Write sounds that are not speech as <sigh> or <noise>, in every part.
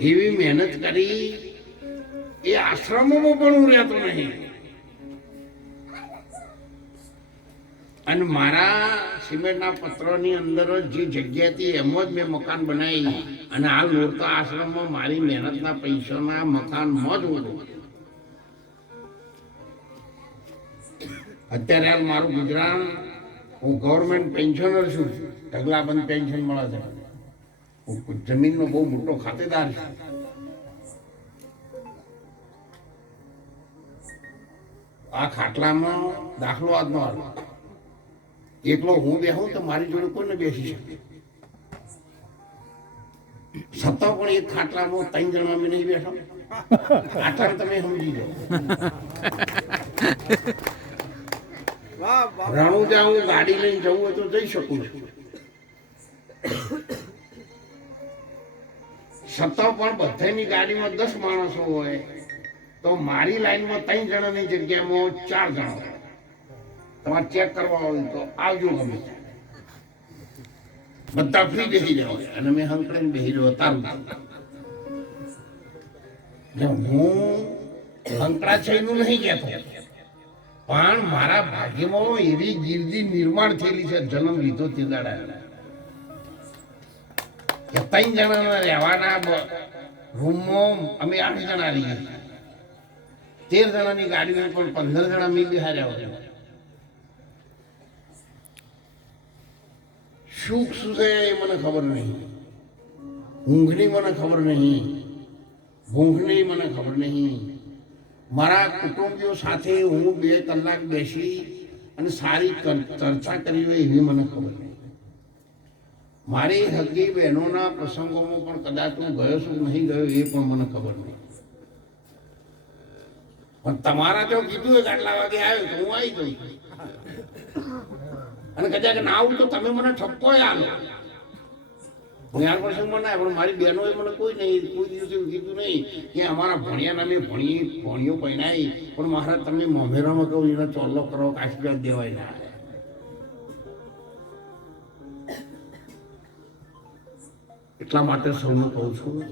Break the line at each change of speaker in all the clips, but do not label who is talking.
એવી મહેનત કરી, એ આશ્રમોમાં પણ હું રહેતો નહીં. અને મારા સિમેન્ટના પત્રોની અંદર જ જે જગ્યા હતી, એમ જ મેં મકાન બનાવી. અને હાલ નોરતા આશ્રમમાં મારી મહેનતના પૈસાના મકાનમાં જ હોતું અત્યારે હાલ મારું ગુજરાન, હું ગવર્મેન્ટ પેન્શનર છું. ઢગલાબંધ પેન્શન મળે છે. જમીનનો બહુ મોટો ખાતેદાર છે. આ ખાટલામાં દાખલો આજનો હાલ એકલો હું બેહું તો મારી જોડે કોઈને બેસી શકે? છતાં પણ એક ખાટલામાં ત્રણ જણા અમે નહીં બેઠો. આટલા તમે સમજી જાઓ
ત્યાં
રણુજા હું ગાડી લઈને જવું હોય તો જઈ શકું છું. છતાં પણ બધાની ગાડીમાં દસ માણસો હોય, તો મારી લાઈનમાં ત્રણ જણાની જગ્યામાં ચાર જણા હોય. તમારે ચેક કરવા હોય તો આવજો ગમે બધા ફ્રી બેસી હોય. અને મેં હંકડીને બેસી રહ્યો, તારું હું હંકડા છે એનું નહીં કહેતો. પણ મારા ભાગ્યમાં એવી ગીરદી નિર્માણ થયેલી છે, જન્મ લીધો તે દાડા કે ત્રણ જણાના રહેવાના રૂમમાં અમે આઠ જણા રહીએ. તેર જણાની ગાડીમાં પણ પંદર જણા મેં બિહાર્યા હોય. સુખ શું છે એ મને ખબર નહીં. ઊંઘની મને ખબર નહીં. ભૂંખની મને ખબર નહીં. મારા કુટુંબીઓ સાથે હું બે કલાક બેસી અને સારી ચર્ચા કરી હોય એવી મને ખબર નહીં. મારી હગી બહેનોના પ્રસંગોમાં પણ કદાચ હું ગયો છું નહીં ગયો એ પણ મને ખબર નહીં. પણ તમારા જો કીધું હોય આટલા વાગે આવ્યો તો હું આવી જઉં અને કદાચ ના આવું તો તમે મને ઠપકો આલો. હું યાર પ્રસંગમાં ના પણ મારી બહેનોએ મને કોઈ નહીં, કોઈ દિવસે એવું કીધું નહીં કે અમારા ભણ્યા નામે ભણી, ભણીઓ પહેરાય, પણ મહારાજ, તમે મોમેરામાં કહું, એના ચોલ્લો કરો આશીર્વાદ દેવાય ના. એટલા માટે સૌને કહું છું.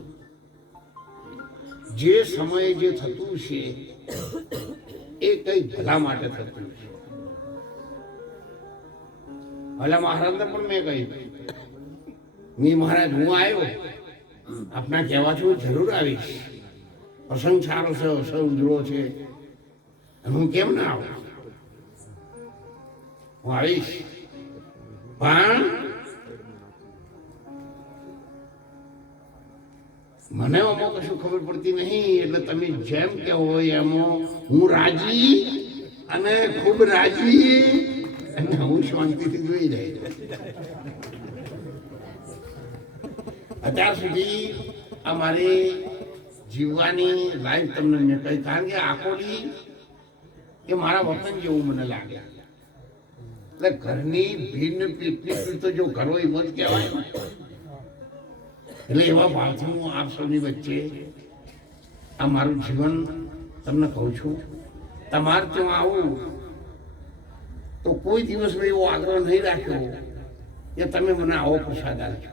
જે સમયે જે થતું છે, એ કઈ ભલા માટે થતું છે. ભલા મહારાજને પણ મેં કહ્યું. મેં મહારાજ, હું આવ્યો. આપના કહેવાથી હું જરૂર આવીશ. પ્રસંગ સારો છે અસર ઉજળો છે. હું કેમ ના આવું? હું આવીશ. પણ મને આમાં કશું ખબર પડતી નહીં, એટલે તમે જેમ કે હોય એમાં હું રાજી અને ખૂબ રાજી અને હું શાંતિથી જોઈ રહી અત્યાર સુધી આ મારી જીવવાની લાઈફ તમને મેં કહી, કારણ કે આખોડી એ મારા વતન જેવું મને લાગે એટલે ઘરની ભીડ પીઠની પીઠ તો જો ઘર એમ જ કહેવાય. એટલે એવા ભાવથી હું આપ સૌની વચ્ચે આ મારું જીવન તમને કહું છું. તમારે ત્યાં આવું તો કોઈ દિવસ મેં એવો આગ્રહ નહીં રાખ્યો કે તમે મને આવો પ્રસાદ આપજો.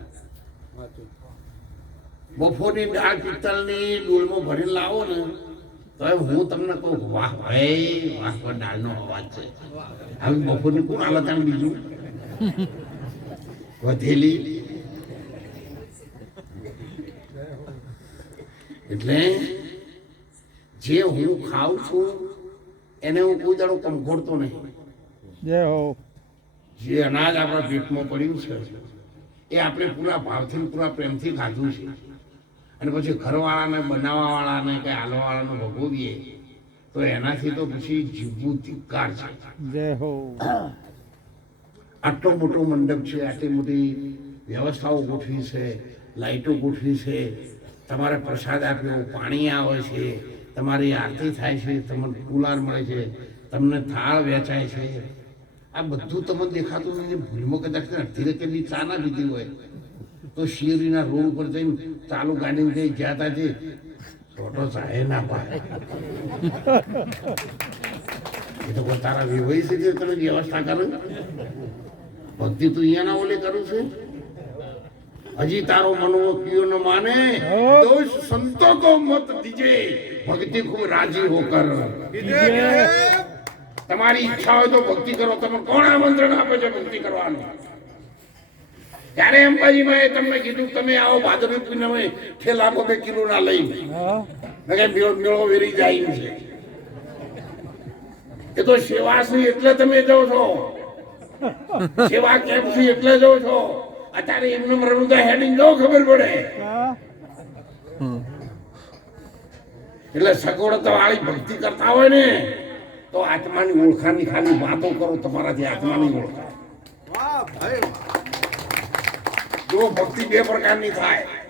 બપોરની દાળ પિત્તલની ડોલમાં ભરીને લાવો ને, તો હું તમને કહું વાહ ભાઈ, વાહ પર દાળનો અવાજ છે. હવે બપોરની કોણ આવે બીજું? વધેલી એટલે જે હું ખાઉં છું એને હું કોઈ દાડો કંખોડતો નહીં.
જય હો.
જે અનાજ આપણા પેટમાં પડ્યું છે એ આપણે પૂરા ભાવથી પૂરા પ્રેમથી ખાધું છે. અને પછી ઘરવાળાને બનાવવાવાળાને કે હાલવાવાળાને ભોગવીએ તો એનાથી તો પછી જીવવું ધિક્કાર છે.
જય હો.
આટલો મોટો મંડપ છે આટલી મોટી વ્યવસ્થાઓ ગોઠવી છે લાઈટો ગોઠવી છે તમારે પ્રસાદ આપ્યો પાણી આવે છે, તમારી આરતી થાય છે, તમને કુલાર મળે છે, તમને થાળ વેચાય છે. આ બધું તમને દેખાતું નથી, ભૂલમાં કદાચ અડધી રકેટની ચા ના લીધી હોય. તો શિયરીના રોડ ઉપર જઈને ચાલુ ગાડીને જઈ જ્યાં તા જે ટોટો ચાહે ના પાડે. એ તો તારા વિવાહી છે જે વ્યવસ્થા કરો. ભક્તિ તું અહીંયાના ઓલે કરું છું. હજી તારો મનો કયો ન માને દોષ સંતો કો મત દીજે. ભક્તિ ખૂબ રાજી
હો કર.
તમારી ઈચ્છા હોય તો ભક્તિ કરો. તમે કોણ આમંત્રણ આપે છે ભક્તિ કરવાનું? ત્યારે અંબાજીમાં એ તમને કીધું તમે આવો ભાદરવી પૂનમે ઠેલામાં બે કિલો ના લઈ મેં મેળો મેળો વેરી જાય છે. એ તો સેવા શ્રી એટલે તમે જાઓ છો. <laughs> સેવા કેમ્પથી એટલે જાઓ છો? અત્યારે એમને રણુદા હેડિંગ જો ખબર પડે. એટલે સગવડ તો વાળી ભક્તિ કરતા હોય ને તો આત્માની ઓળખાની ખાલી વાતો કરો તમારાથી આત્માની ઓળખાય
વાહ ભાઈ.
જો ભક્તિ બે પ્રકારની થાય.